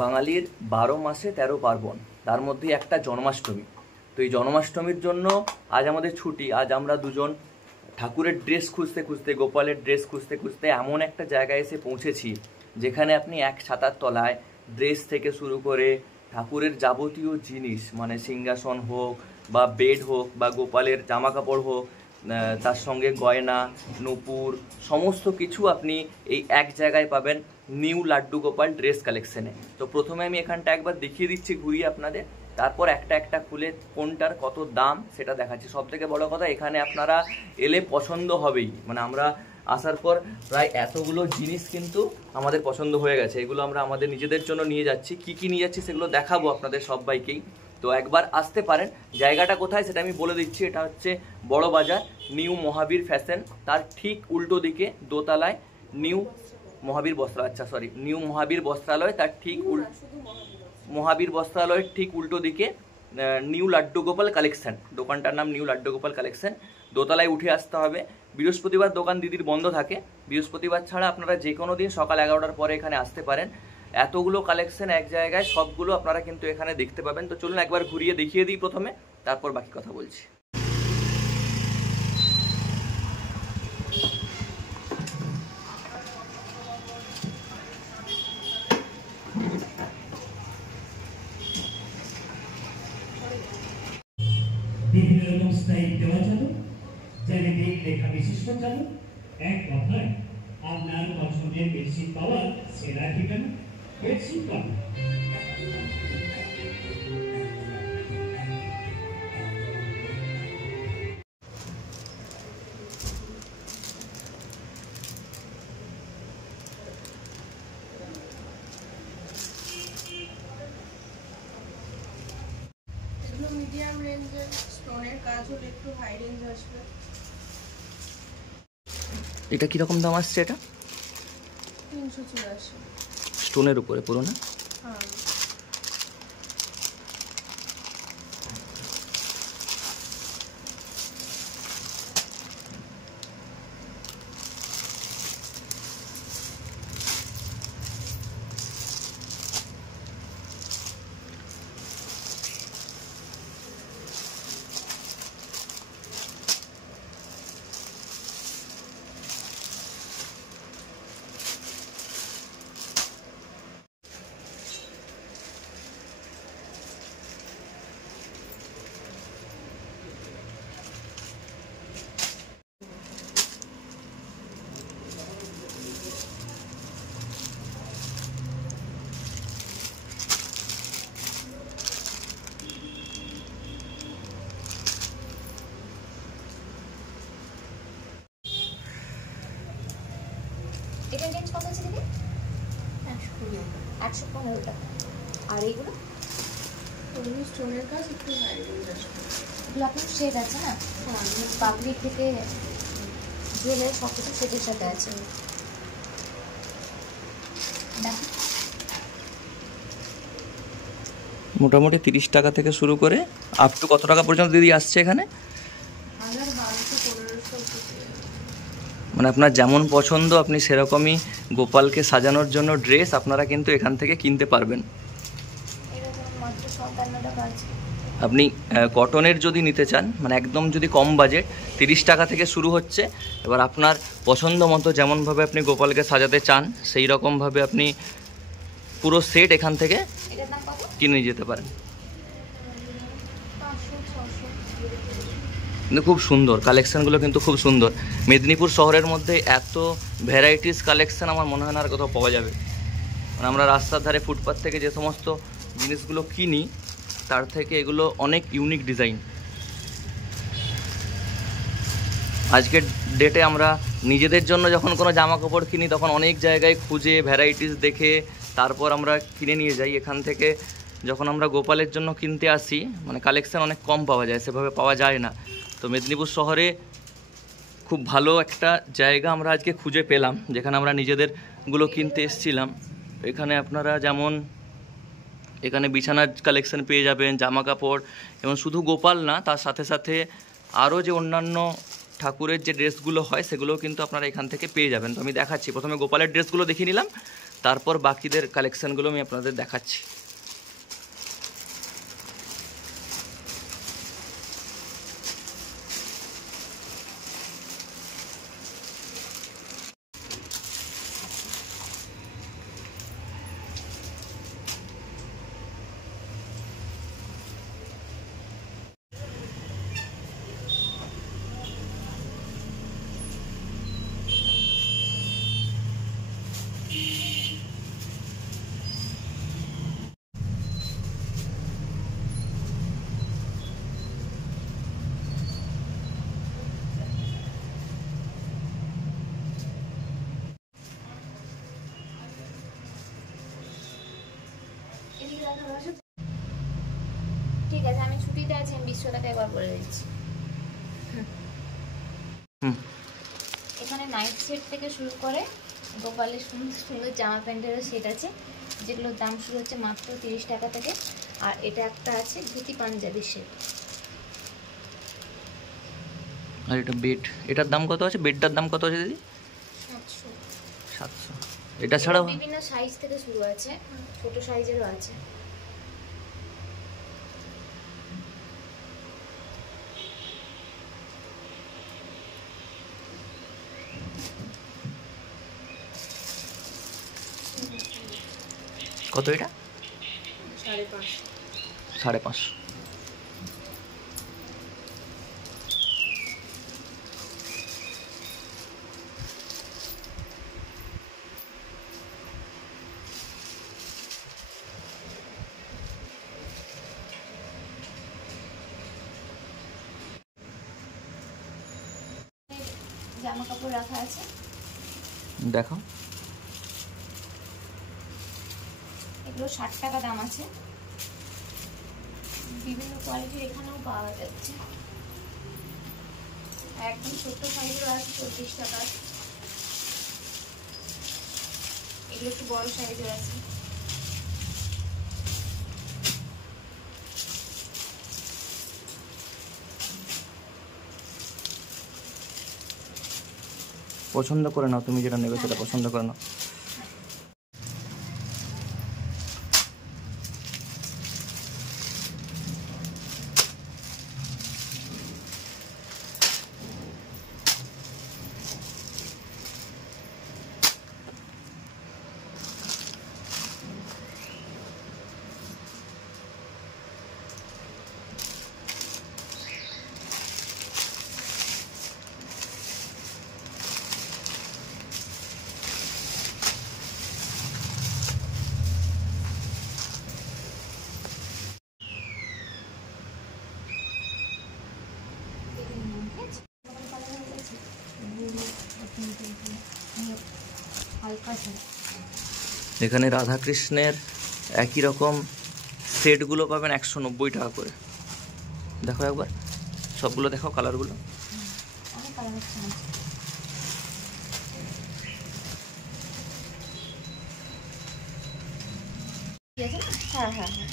বাঙালির 12 মাসে 13 পার্বণ, তার মধ্যে একটা জন্মাষ্টমী। তো এই জন্মাষ্টমীর জন্য আজ আমাদের ছুটি। আজ আমরা দুজন ঠাকুরের ড্রেস খুঁজতে খুঁজতে, গোপালের ড্রেস খুঁজতে খুঁজতে এমন একটা জায়গায় এসে পৌঁছেছি যেখানে আপনি এক ছাতার তলায় ড্রেস থেকে শুরু করে ঠাকুরের যাবতীয় জিনিস, মানে সিংহাসন হোক বা বেড হোক বা গোপালের জামা কাপড় হোক, তার সঙ্গে গয়না, নূপুর, সমস্ত কিছু আপনি এই এক জায়গায় পাবেন নিউ লাড্ডু গোপাল ড্রেস কালেকশনে। তো প্রথমে আমি এখানটা একবার দেখিয়ে দিচ্ছি ঘুরিয়ে আপনাদের, তারপর একটা একটা খুলে কোনটার কত দাম সেটা দেখাচ্ছি। সব থেকে বড় কথা, এখানে আপনারা এলে পছন্দ হবেই। মানে আমরা আসার পর প্রায় এতগুলো জিনিস কিন্তু আমাদের পছন্দ হয়ে গেছে। এগুলো আমরা আমাদের নিজেদের জন্য নিয়ে যাচ্ছি। কি কি নিয়ে যাচ্ছি সেগুলো দেখাবো আপনাদের সবাইকেই। তো একবার আসতে পারেন। জায়গাটা কোথায় সেটা আমি বলে দিচ্ছি। এটা হচ্ছে বড় বাজার, নিউ মহাবীর ফ্যাশন, তার ঠিক উল্টো দিকে দোতলায় নিউ মহাবীর বস্ত্রালয়, নিউ মহাবীর বস্ত্রালয়, তার ঠিক মহাবীর বস্ত্রালয়ের ঠিক উল্টো দিকে নিউ লাড্ডু গোপাল কালেকশন। দোকানটার নাম নিউ লাড্ডু গোপাল কালেকশন। দোতলায় উঠে আসতে হবে। বৃহস্পতিবার দোকান দিদির বন্ধ থাকে। বৃহস্পতিবার ছাড়া আপনারা যে কোনো দিন সকাল 11টার পরে এখানে আসতে পারেন। এতগুলো কালেকশন এক জায়গায়, সবগুলো আপনারা কিন্তু এখানে দেখতে পাবেন। তো চলুন একবার ঘুরিয়ে দেখিয়ে দিই প্রথমে, তারপর বাকি কথা বলছি। বিভিন্ন রকম স্টাইল দেওয়া যাবে, জ্যামিতিক লেখা বিশিষ্ট যাবে। এক কথায় আপনার পছন্দের বেডশিট পাওয়ার সেরা ঠিকানা বেডশিট পাবেন। মিডিয়াম রেঞ্জের স্টোনের কাজ হলে একটু হাই রেঞ্জ আসবে। এটা কিরকম দাম আসছে? এটা 384 স্টোনের উপরে পুরো না? হ্যাঁ। এটার রেঞ্জ কত আছে দিদি? 115 টাকা। আর এইগুলো স্টোনের কাজ একটু হাই রেঞ্জ আসবে। এগুলো আপনার সেট আছে না? পাবলিক থেকে জুয়েলারি সব কিছু সেটের সাথে আছে। মোটামুটি 30 টাকা থেকে শুরু করে আপ টু কত টাকা পর্যন্ত দিদি আসছে এখানে? 1200-1500। মানে আপনার যেমন পছন্দ আপনি সেরকমই গোপালকে সাজানোর জন্য ড্রেস আপনারা কিন্তু এখান থেকে কিনতে পারবেন। আপনি কটনের যদি নিতে চান, মানে একদম যদি কম বাজেট, 30 টাকা থেকে শুরু হচ্ছে। এবার আপনার পছন্দ মতো যেমনভাবে আপনি গোপালকে সাজাতে চান সেই রকমভাবে আপনি পুরো সেট এখান থেকে কিনে যেতে পারেন। কিন্তু খুব সুন্দর কালেকশানগুলো, কিন্তু খুব সুন্দর। মেদিনীপুর শহরের মধ্যে এত ভ্যারাইটিস কালেকশান আমার মনে হয় না আর কোথাও পাওয়া যাবে। মানে আমরা রাস্তার ধারে ফুটপাথ থেকে যে সমস্ত জিনিসগুলো কিনি তার থেকে এগুলো অনেক ইউনিক ডিজাইন। আজকের ডেটে আমরা নিজেদের জন্য যখন কোনো জামা কাপড় কিনি তখন অনেক জায়গায় খুঁজে ভ্যারাইটিস দেখে তারপর আমরা কিনে নিয়ে যাই। এখান থেকে যখন আমরা গোপালের জন্য কিনতে আসি, মানে কালেকশান অনেক কম পাওয়া যায়, সেভাবে পাওয়া যায় না। তো মেদিনীপুর শহরে খুব ভালো একটা জায়গা আমরা আজকে খুঁজে পেলাম যেখানে আমরা নিজেদেরগুলো কিনতে এসেছিলাম। এখানে আপনারা যেমন এখানে বিছানার কালেকশন পেয়ে যাবেন, জামা কাপড়, এবং শুধু গোপাল না, তার সাথে সাথে আরও যে অন্যান্য ঠাকুরের যে ড্রেসগুলো হয় সেগুলোও কিন্তু আপনারা এখান থেকে পেয়ে যাবেন। তো আমি দেখাচ্ছি, প্রথমে গোপালের ড্রেসগুলো দেখিয়ে নিলাম, তারপর বাকিদের কালেকশনগুলো আমি আপনাদের দেখাচ্ছি। ঠিক আছে, আমি ছুটিতে আছি, আমি বিশ্বটাকে একবার বলে দিচ্ছি। এখানে নাইট সেট থেকে শুরু করে গোপালের সুন্দর সুন্দর জামা প্যান্টেরও সেট আছে, যেগুলোর দাম শুরু হচ্ছে মাত্র 30 টাকা থেকে। আর এটা একটা আছে ধুতি পাঞ্জাবি সেট। আর এটা বেড, এটার দাম কত আছে? বেডটার দাম কত আছে দিদি? 700। 700। এটা ছাড়াও বিভিন্ন সাইজ থেকে শুরু আছে, ছোট সাইজেরও আছে। কত এটা? 550। 550। জামা কাপড় রাখা আছে, দেখো। এগুলো 60 টাকা দাম আছে। বিভিন্ন কোয়ালিটির এখানেও পাওয়া যাচ্ছে। একদম ছোট্ট সাইজেরও আছে 34 টাকা। এগুলো একটু বড় সাইজের আছে। পছন্দ করে নাও, তুমি যেটা নেবে সেটা পছন্দ করে নাও। এখানে রাধাকৃষ্ণের একই রকম সেটগুলো পাবেন 190 টাকা করে। দেখো একবার, সবগুলো দেখো কালারগুলো। হ্যাঁ হ্যাঁ হ্যাঁ,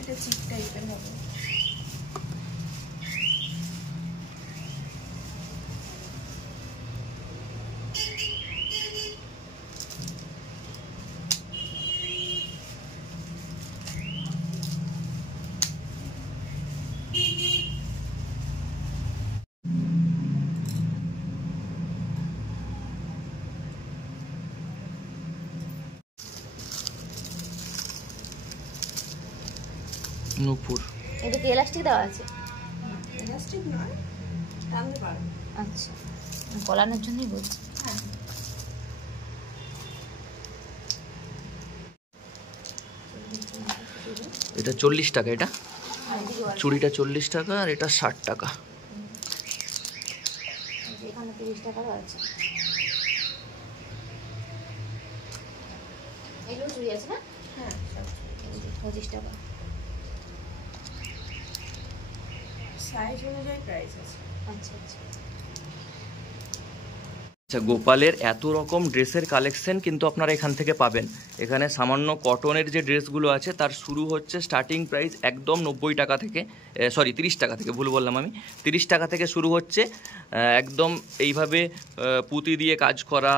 এটা চিক টাইপের হবে। নূপুর। এটা কি এলাস্টিক দেওয়া আছে? ইলাস্টিক নয়, টানতে পারো। আচ্ছা, গলানোর জন্যই বলছি। হ্যাঁ। এটা 40 টাকা, এটা চুড়িটা 40 টাকা, আর এটা 60 টাকা। এখানে 30 টাকা আছে। এগুলো চুড়ি আছে না? হ্যাঁ, সব 25 টাকা। সাইজ অনুযায়ী প্রাইস আছে। আচ্ছা আচ্ছা। আচ্ছা, গোপালের এত রকম ড্রেসের কালেকশন কিন্তু আপনারা এখান থেকে পাবেন। এখানে সামান্য কটনের যে ড্রেসগুলো আছে তার শুরু হচ্ছে স্টার্টিং প্রাইস একদম 90 টাকা থেকে, 30 টাকা থেকে, ভুল বললাম আমি, 30 টাকা থেকে শুরু হচ্ছে। একদম এইভাবে পুঁতি দিয়ে কাজ করা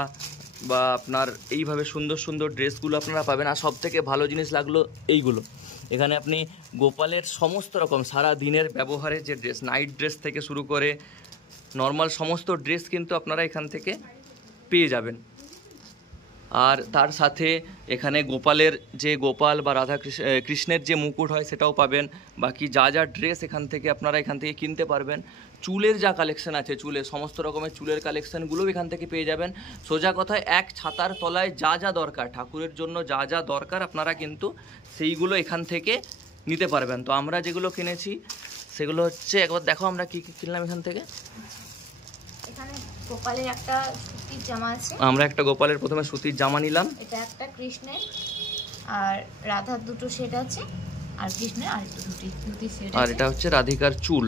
বা আপনার এইভাবে সুন্দর সুন্দর ড্রেসগুলো আপনারা পাবেন। আর সব থেকে ভালো জিনিস লাগলো এইগুলো, এখানে আপনি গোপালের সমস্ত রকম সারা দিনের ব্যবহারের যে ড্রেস, নাইট ড্রেস থেকে শুরু করে নর্মাল সমস্ত ড্রেস কিন্তু আপনারা এখান থেকে পেয়ে যাবেন। আর তার সাথে এখানে গোপালের যে গোপাল বা রাধা কৃষ্ণের যে মুকুট হয় সেটাও পাবেন। বাকি যা যা ড্রেস এখান থেকে আপনারা এখান থেকে কিনতে পারবেন। চুলের যা কালেকশন আছে, চুলের সমস্ত রকমের চুলের কালেকশানগুলোও এখান থেকে পেয়ে যাবেন। সোজা কথায় এক ছাতার তলায় যা যা দরকার, ঠাকুরের জন্য যা যা দরকার আপনারা কিন্তু সেইগুলো এখান থেকে নিতে পারবেন। তো আমরা যেগুলো কিনেছি সেগুলো হচ্ছে, একবার দেখো আমরা কী কী কিনলাম এখান থেকে। এখানে গোপালের একটা সুতির জামা আছে, আমরা একটা গোপালের প্রথমে সুতির জামা নিলাম, এটা একটা কৃষ্ণের, আর রাধার দুটো সেট আছে, আর কৃষ্ণের আর দুটি সেট আছে, আর এটা হচ্ছে রাধিকার চুল,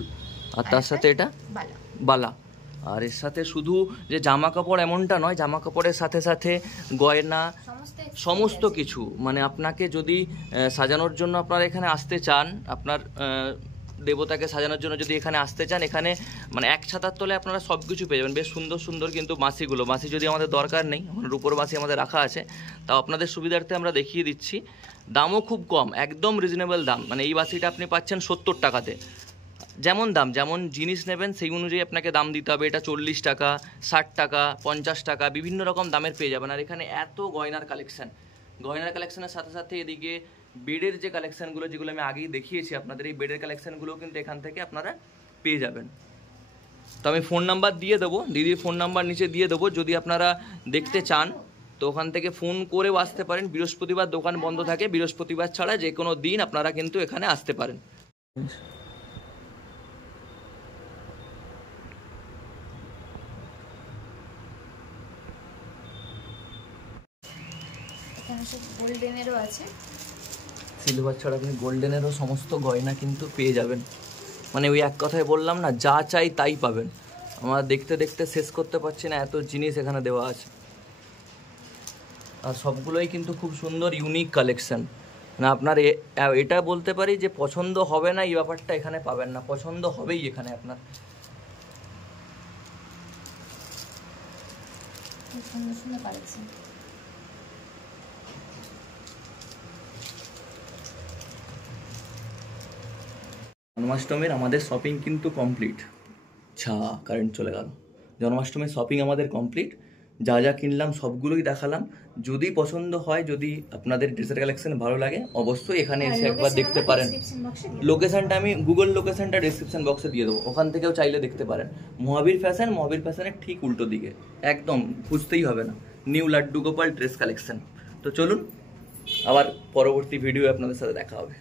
আর তার সাথে এটা বালা বালা। আর এর সাথে শুধু যে জামা কাপড় এমনটা নয়, জামা কাপড়ের সাথে সাথে গয়না সমস্ত কিছু, মানে আপনাকে যদি সাজানোর জন্য আপনারা এখানে আসতে চান, আপনার দেবতাকে সাজানোর জন্য যদি এখানে আসতে চান, এখানে মানে এক ছাতার তলে আপনারা সব কিছু পেয়ে যাবেন। বেশ সুন্দর সুন্দর কিন্তু বাঁশিগুলো, বাঁশি যদি আমাদের দরকার নেই, রূপোর বাঁশি আমাদের রাখা আছে, তাও আপনাদের সুবিধার্থে আমরা দেখিয়ে দিচ্ছি। দামও খুব কম, একদম রিজনেবল দাম। মানে এই বাঁশিটা আপনি পাচ্ছেন 70 টাকাতে। যেমন দাম, যেমন জিনিস নেবেন সেই অনুযায়ী আপনাকে দাম দিতে হবে। এটা 40 টাকা, 60 টাকা, 50 টাকা, বিভিন্ন রকম দামের পেয়ে যাবেন। আর এখানে এত গয়নার কালেকশান, গয়নার কালেকশানের সাথে সাথে এদিকে বেডের যে কালেকশানগুলো, যেগুলো আমি আগেই দেখিয়েছি আপনাদের, এই বেডের কালেকশানগুলো কিন্তু এখান থেকে আপনারা পেয়ে যাবেন। তো আমি ফোন নাম্বার দিয়ে দেবো, দিদির ফোন নাম্বার নিচে দিয়ে দেবো, যদি আপনারা দেখতে চান তো ওখান থেকে ফোন করেও আসতে পারেন। বৃহস্পতিবার দোকান বন্ধ থাকে, বৃহস্পতিবার ছাড়া যে কোনো দিন আপনারা কিন্তু এখানে আসতে পারেন। এখানে সব গোল্ডেনেরও আছে, সিলভার ছাড়া আপনি গোল্ডেনেরও সমস্ত গয়না কিন্তু পেয়ে যাবেন। মানে ওই এক কথায় বললাম না, যা চাই তাই পাবেন। আমরা দেখতে দেখতে শেষ করতে পারছি না, এত জিনিস এখানে দেওয়া আছে। আর সবগুলোই কিন্তু খুব সুন্দর ইউনিক কালেকশান। মানে আপনার এটা বলতে পারি যে পছন্দ হবে না এই ব্যাপারটা এখানে পাবেন না, পছন্দ হবেই এখানে আপনার। সুন্দর সুন্দর কালেকশন। জন্মাষ্টমীর আমাদের শপিং কিন্তু কমপ্লিট। কারেন্ট চলে গেল। জন্মাষ্টমীর শপিং আমাদের কমপ্লিট। যা যা কিনলাম সবগুলোই দেখালাম। যদি পছন্দ হয়, যদি আপনাদের ড্রেসের কালেকশন ভালো লাগে, অবশ্যই এখানে এসে একবার দেখতে পারেন। লোকেশনটা আমি গুগল লোকেশনটা ডিসক্রিপশন বক্সে দিয়ে দেবো, ওখান থেকেও চাইলে দেখতে পারেন। মহাবীর ফ্যাশনের ঠিক উল্টো দিকে, একদম খুঁজতেই হবে না, new Laddu Gopal dress collection. তো চলুন, আবার পরবর্তী ভিডিও আপনাদের সাথে দেখা হবে।